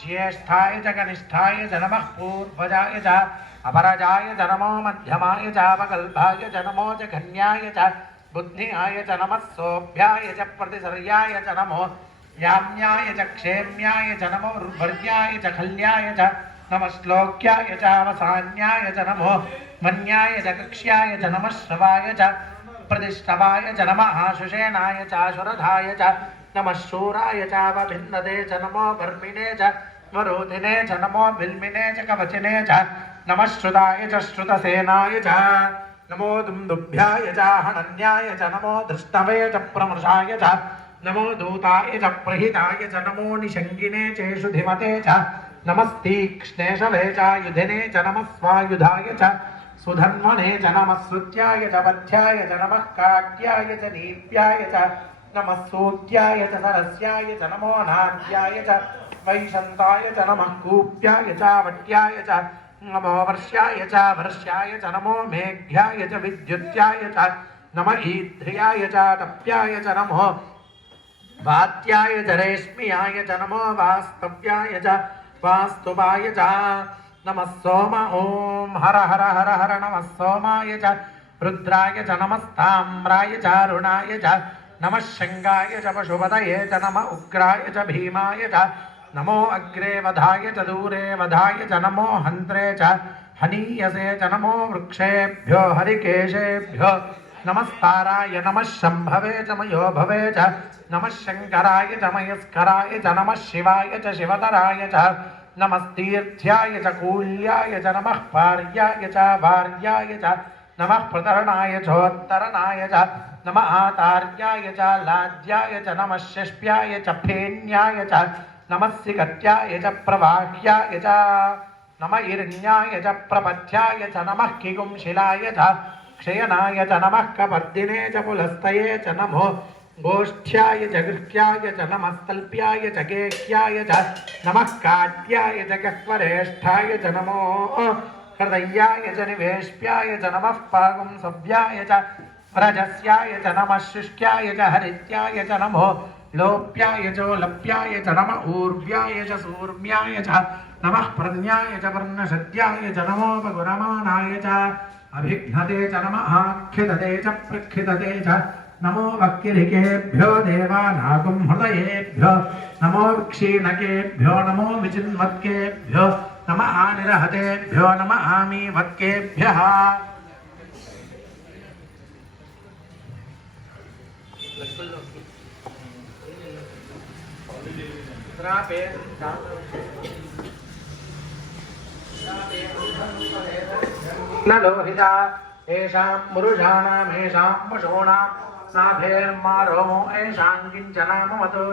ज्येष्ठाय च कनिष्ठाय च नमः पूर्वजाय च अपरजाय च नमो मध्यमाय च अपकल्पाय च नमो च कन्याय च बुद्धियाय च नमः सोभ्याय च प्रतिसर्याय च नमो याम्याय च क्षेम्याय च नमो वर्याय च खल्याय च नमः श्लोक्याय च अवसान्याय च नमो मन्याय च कक्ष्याय च नमः श्रवाय च प्रतिष्ठवाय च नमः आशुषेणाय च आशुरधाय च नमः शूराय च अवभिन्नते च नमो वर्मिणे च वरोधिने च नमो बिल्मिने च कवचिने च नमः श्रुताय च श्रुतसेनाय च नमो दुन्दुभ्याय च हनन्याय च नमो धृष्टवे च प्रमृषाय च नमो दूताय च प्रहिताय च नमो निषङ्गिने चेषु धिमते च नमस्तीक्ष्णेशवे च युधिने च नमः स्वायुधाय च सुधन्वने च नमः श्रुत्याय च बध्याय च नमः काट्याय च नीप्याय च नमः सूत्याय च सरस्याय च नमो नाद्याय च वैशन्ताय च नमः कूप्याय च वट्याय च नमो वर्ष्याय च भर्ष्याय च नमो मेघ्याय च विद्युत्याय च नमः ईध्र्याय च तप्याय च नमो वात्याय च रेश्म्याय च नमो वास्तव्याय च वास्तुवाय च नमः सोम ॐ हर हर हर हर नमः सोमाय च रुद्राय च नमस्ताम्राय च अरुणाय च नमः शङ्गाय च पशुपतये च नमः उग्राय च भीमाय च नमो अग्रे वधाय च दूरे वधाय च नमो हन्त्रे च हनीयसे च नमो वृक्षेभ्यो हरिकेशेभ्यो नमस्ताराय नमः शम्भवे च मयो भवे च नमः शङ्कराय च मयस्कराय च नमः शिवाय च शिवतराय च नमस्तीर्थ्याय च कूल्याय च नमः पार्याय च भार्याय च नमः प्रतरणाय चोत्तरणाय च नमः आतार्याय च लाज्याय च नमः षष्प्याय च फेन्याय च नमः सिकट्याय च प्रवाह्याय च नमः इरण्याय च प्रपथ्याय च नमः किगुंशिलाय च क्षयनाय च नमः कपर्दिने च पुलस्तये च नमो गोष्ठ्याय च गृह्याय च नमस्तल्प्याय च गेह्याय च नमः काट्याय च गह्वरेष्ठाय च नमो हृदयाय च निवेश्याय च नमः पागुंसव्याय च रजस्याय च नमः शुष्क्याय च हरित्याय च नमो लोप्याय चोलप्याय च नमः ऊर्व्याय च सूर्म्याय च नमः प्रज्ञाय च वर्णशद्याय च नमोपगुरमाणाय च अभिघ्नते च नमः आख्यदते च प्रख्यदते च नमो वक्किरिकेभ्यो देवानागुं हृदयेभ्यो नमो क्षीणकेभ्यो नमो विचिन्वत्केभ्यो नमः आनिरहतेभ्यो नमः आमीवत्केभ्यः लोहिता येषां पुरुषाणामेषां पशूनां नाभेर्मारोमो येषां किञ्चनामवतु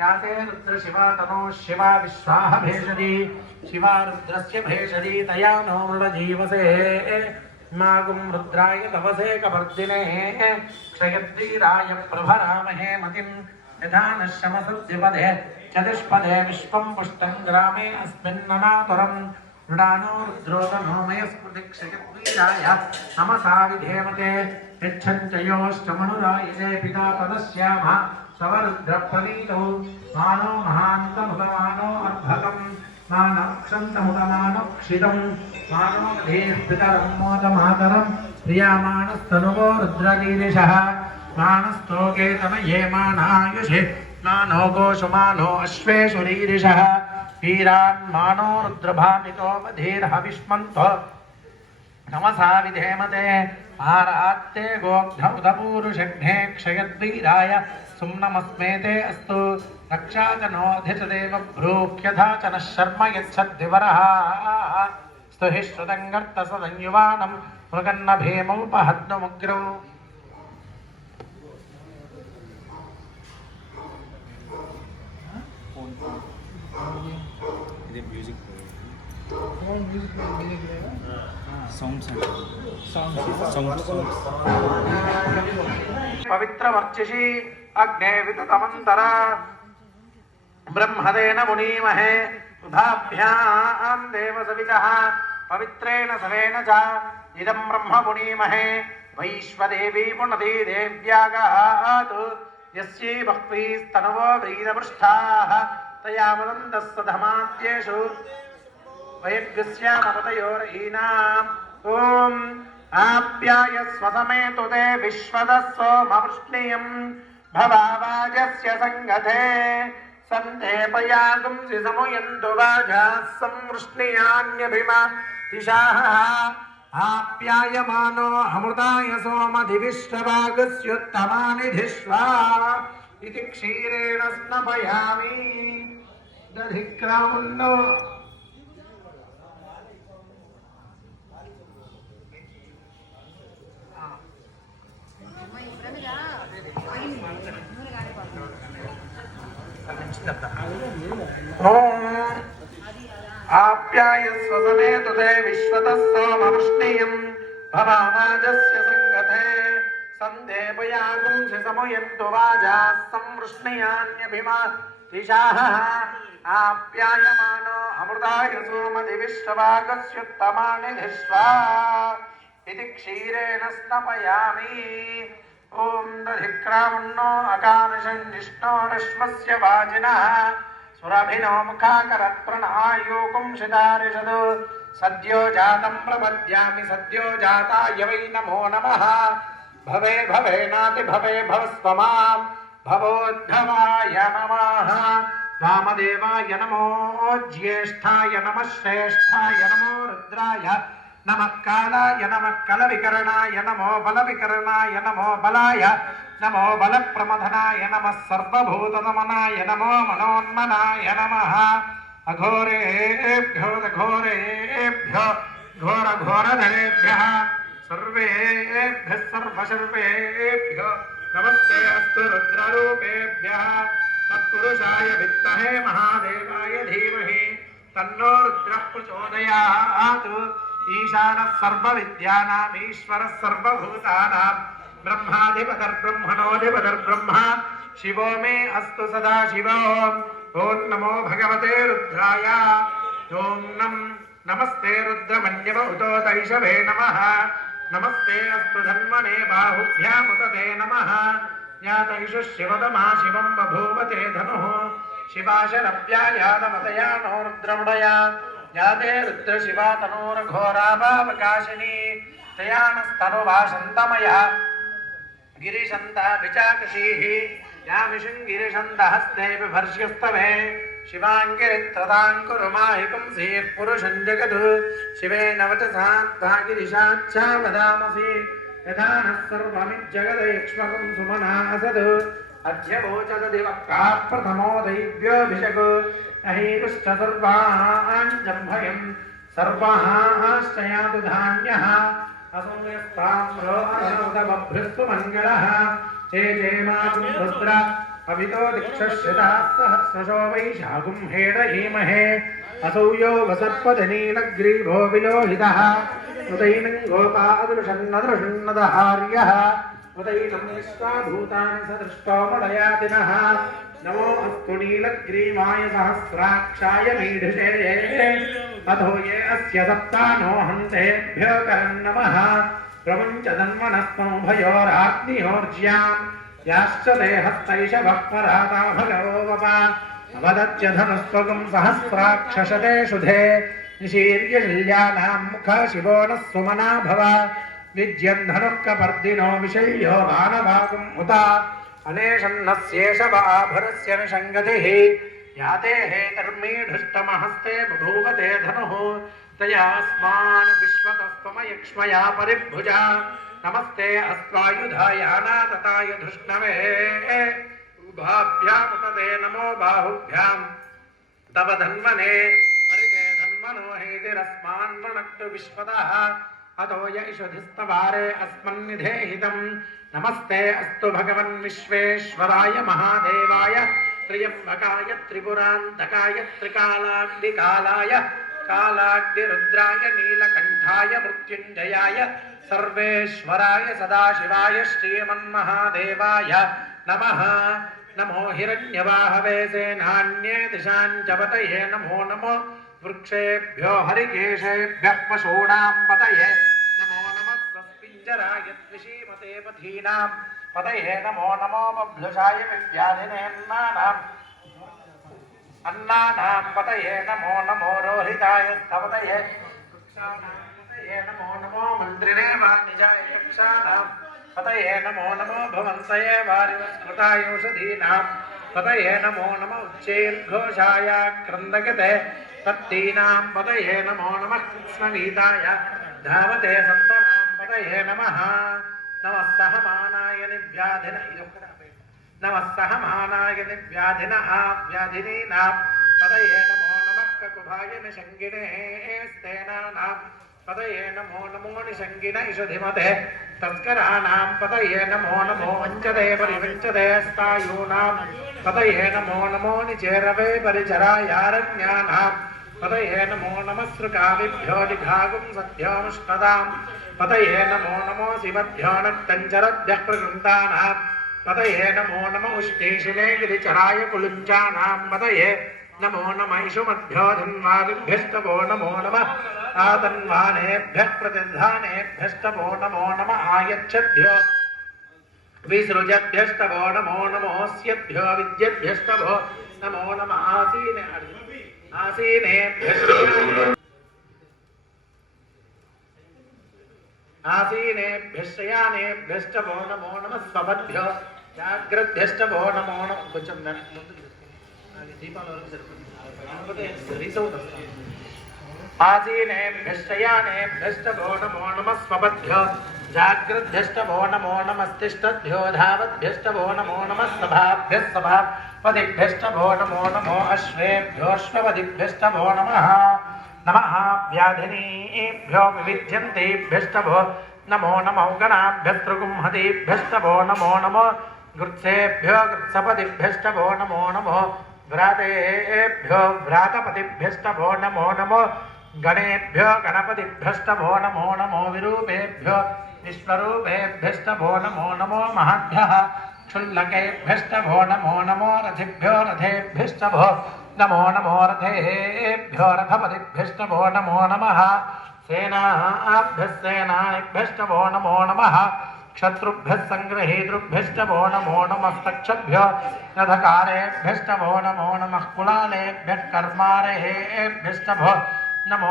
याते रुद्रशिवा तनो शिवा विश्वाह भेषजी शिवा रुद्रस्य भेषजी तया नो मृडजीवसे मागुं रुद्राय तपसे कपर्दिने क्षयद्वीराय प्रभरामहे मतिं यथा नः शमसद्यपदे चतुष्पदे विश्वं पुष्टं ग्रामे अस्मिन्ननातुरम् मृडानो रुद्रोदनो मयस्मृतिक्षयद्वीराय नमसा विधेमते यच्छञ्चयोष्टमनुरायसे पिता तदस्यामः स्वरुद्रप्रनीतौ मानो महान्तमुदमानो अर्भकं मानक्षन्तमुदमानक्षितं मानो मधेः पितरं मोदमातरं प्रियामाणस्तनुवो रुद्रगीरिशः मानस्तोके तनये मानायुषे मानो गोषुमानो अश्वेषु रीरिषः वीरान् मानो रुद्रभामितो वधीर्हविष्मन्तो नमसा विधेमते आरात्ते गोग्ध उदपूरुषघ्ने क्षयद्वीराय सुम्नमस्मेते अस्तु रक्षा च नोऽधिचदेव भ्रूख्यथा च नः शर्म यच्छद्विवरः स्तुहि श्रुतङ्गर्तसदंयुवानं मृगन्न भीमौपहद्नुमुग्रौ पवित्र वर्चिषि अग्ने विततमंतर ब्रह्मदेन मुनीमहे सुधाभ्यां देव सवितः पवित्रेण सवेन च इदं ब्रह्म मुनीमहे वैश्वदेवी पुनति देव्यागात् यस्यै बह्वीस्तनुवो व्रीदपृष्ठाः तया वदन्तस्सधमाद्येषु वैद्यस्यामपतयोरहीनाम् ॐ आप्यायस्व समेतु ते विश्वदस्सोमवृष्णियम् भवावाजस्य सङ्गते सन्देपयागुंसि समुयन्तु वाजाः संवृष्णियान्यभिमा दिशाः आप्यायमानो अमृताय सोमधिविश्ववागस्युत्तमानि धिष्वा इति क्षीरेण स्नपयामि दधिक्रामुन्नो आप्यायस्व समेतु ते विश्वतस्सोमवृष्णियम् भवावाजस्य सङ्गते सन्देपयागुंसि समुयन्तु वाजाः संवृष्णियान्यभिमा दिशाः आप्यायमानो अमृताय सोमधिविश्ववागस्युत्तमानि धिष्वा इति क्षीरेण स्नपयामि ॐ दधिक्रामुन्नो अकानिषन्निष्णोरश्वस्य वाजिनः सुरभिनो मुखाकरत्प्रणहायोगुं शिदारिषदु सद्यो जातं प्रपद्यामि सद्यो जाताय वै नमो नमः भवे भवेनाति भवे भवस्वमां भवोद्भवाय नमः वामदेवाय नमो ज्येष्ठाय नमः श्रेष्ठाय नमो रुद्राय नमः कालाय नमः कलविकरणाय नमो बलविकरणाय नमो बलाय नमो बलप्रमथनाय नमः सर्वभूतदमनाय नमो मनोन्मनाय नमः अघोरेभ्यो घोरेभ्यो घोरघोरधरेभ्यः सर्वेभ्यः सर्वशर्वेभ्यो नमस्ते अस्तु रुद्ररूपेभ्यः तत्पुरुषाय विद्महे महादेवाय धीमहि तन्नो रुद्रः प्रचोदयात् ईशानः सर्वविद्यानाम् ईश्वरः सर्वभूतानां ब्रह्माधिपतिर्ब्रह्मणोऽधिपतिर्ब्रह्मा शिवो मे अस्तु सदा शिवो ॐ नमो भगवते रुद्राय ॐ नमस्ते रुद्रमन्यव उतोतैषवे नमः नमस्ते अस्तु धन्वने बाहुभ्यामुत ते नमः ज्ञातैषु शिवतमा शिवं बभूवते धनुः शिवाशरव्यायानमतया नो रुद्रमुडया याते रुद्रशिवा तनोरघोराभावकाशिनी तया नस्तनुभाषन्तमया गिरिशन्ता विचाकशीः यामिषुङ्गिरिशन्दहस्ते बिभर्ष्यस्तवे शिवाङ्गिरित्रदाङ्कुरुमाहिपुंसीः जगत् शिवेन वचसा गिरिशाच्छा वदामसि यथा नः सर्वमिज्जगदयक्ष्मकं सुमना असद् अध्यवोचदधिवक्ताः प्रथमो दैव्योऽभिषक् अहीतुश्च सर्वाञ्जम्भयम् सर्वाश्च यातु धान्यः असंयस्ताम्रोदबभ्रस्तु मङ्गलः चेते मातुं रुद्र अभितो दिक्षश्रिताः सहस्रशो वैशाखुं हेडयीमहे असौ यो वसर्पधनीलग्रीभो विलोहितः उदैनं गोपादृशन्नदृशन्नदहार्यः उदैनं विश्वाभूतानि सदृष्टो मलयातिनः नमो अस्तु नीलग्रीवाय सहस्राक्षाय मीढुषे अथो ये अस्य सप्तानो हन्तेभ्यो करन् नमः प्रमुञ्चदन्वनस्मभयोराग्नियोर्ज्याम् याश्च ते हस्तैषवः पराता भगवो वपा अवदत्य धनुस्त्वगं सहस्राक्षशते शुधे निशीर्यशल्यानां मुख शिवो नः सुमना भव विज्यन् धनुः कपर्दिनो विशल्यो बाणभागम् उता अनेशन्नस्येष वाभरस्य निषङ्गतिः याते हेतर्मीढुष्टमहस्ते बभूवते धनुः तयास्मान् विश्वतस्त्वमयक्ष्मया परिभुजा नमस्ते अस्त्वायुधायाना तताय धृष्णवे उभाभ्यामुपते नमो बाहुभ्यां तव धन्वने परिते धन्वनो हेतिरस्मान् रणक्तु विश्वतः अतो यैषधिस्तवारे अस्मन्निधेहितं नमस्ते अस्तु भगवन् विश्वेश्वराय महादेवाय त्र्यम्बकाय त्रिपुरान्तकाय त्रिकालाग्निकालाय कालाग्निरुद्राय नीलकण्ठाय मृत्युञ्जयाय सर्वेश्वराय सदाशिवाय श्रीमन्महादेवाय नमः नमो हिरण्यवाहवे सेनान्ये दिशां च पतये नमो नमो वृक्षेभ्यो हरिकेशेभ्यः पशूनां पतये नमो नमः सस्पिञ्जराय त्रिशीमते पथीनां पतये नमो नमो बभ्लुषाय विव्याधिनेन्नानाम् अन्नानां पतये नमो नमो रोहिताय स्तवतये वृक्षाणां पतये नमो नमो मन्त्रिणे वाणिजाय वृक्षाणां पतये नमो नमो भवन्तये वारिवस्मृतायोषधीनां पतये नमो नमो उच्चैर्घोषाय क्रन्दगते तत्तीनां पतये नमो नमः कृष्णवीताय धावते सत्त्वनां पतये नमः नमः सहमानाय निव्याधिन नमः सहमानाय निव्याधिन व्याधिनीनां पतये नमो नमः ककुभाय निषङ्गिने स्तेनानां पतये नमो नमो निषङ्गिन इषधिमते तस्कराणां पतये नमो नमो वञ्चते परिवञ्चते स्तायूनां पतये नमो नमो निचेरवे परिचरायारण्यानां पतये नमो नमः सृकाविभ्यो निघागुं सद्भ्योमुष्णदां पतये नमो नमो शिवभ्यो नक्तञ्चरभ्यः प्रकृन्तानां पतये नमो नमो उष्णीशिने गिरिचराय कुलुञ्चानां पतये नमो नमः इषुमद्भ्यो धन्वादिभ्यस्तवो नमो नमः आतन्वानेभ्यः प्रतिधानेभ्यस्तवो नमो नमः आयच्छद्भ्यो विसृजद्भ्यस्तवो नमो नमोऽस्यभ्यो विद्यभ्यस्तवो नमो नमः आसीनेभ्यश्चयानेभ्यस्तवो नमो नमः स्वपद्भ्यो जाग्रद्भ्यस्तवो नमो नमः కొంచెం దీపాల వరకు సరిపోతుంది రీసౌండ్ వస్తుంది आसीनेभ्यश्चयानेभ्यस्तवो नमो नमः स्वपद्भ्यो जाग्रद्भ्यस्तवो नमो नमस्तिष्ठद्भ्यो धावद्भ्यस्तवो नमो नमः सभाभ्यः सभापदिभ्यस्तवो नमो नमो अश्वेभ्योऽश्वपदिभ्यस्तवो नमः नमः व्याधिनीभ्यो विविध्यन्तेभ्यस्तवो नमो नमो गणाभ्यस्तृगुंहतेभ्यस्तवो नमो नमो गृत्सेभ्यो गृत्सपदिभ्यस्तवो नमो नमो व्रातेभ्यो व्रातपदिभ्यस्तवो नमो नमो गणेभ्यो गणपतिभ्यस्तवो नमो नमो विरूपेभ्यो विश्वरूपेभ्यस्तवो नमो नमो महद्भ्यः क्षुल्लकेभ्यस्तवो नमो नमो रथिभ्यो रथेभ्यस्तवो नमो नमो रथेभ्यो रथपतिभ्यस्तवो नमो नमः सेनाभ्यः सेनानिभ्यस्तवो नमो नमः क्षत्रुभ्यः संगृहीतृभ्यस्तवो नमो नमस्तक्षभ्यो रथकारेभ्यस्तवो नमो नमः कुलालेभ्यः कर्मारेभ्यस्तवो नमो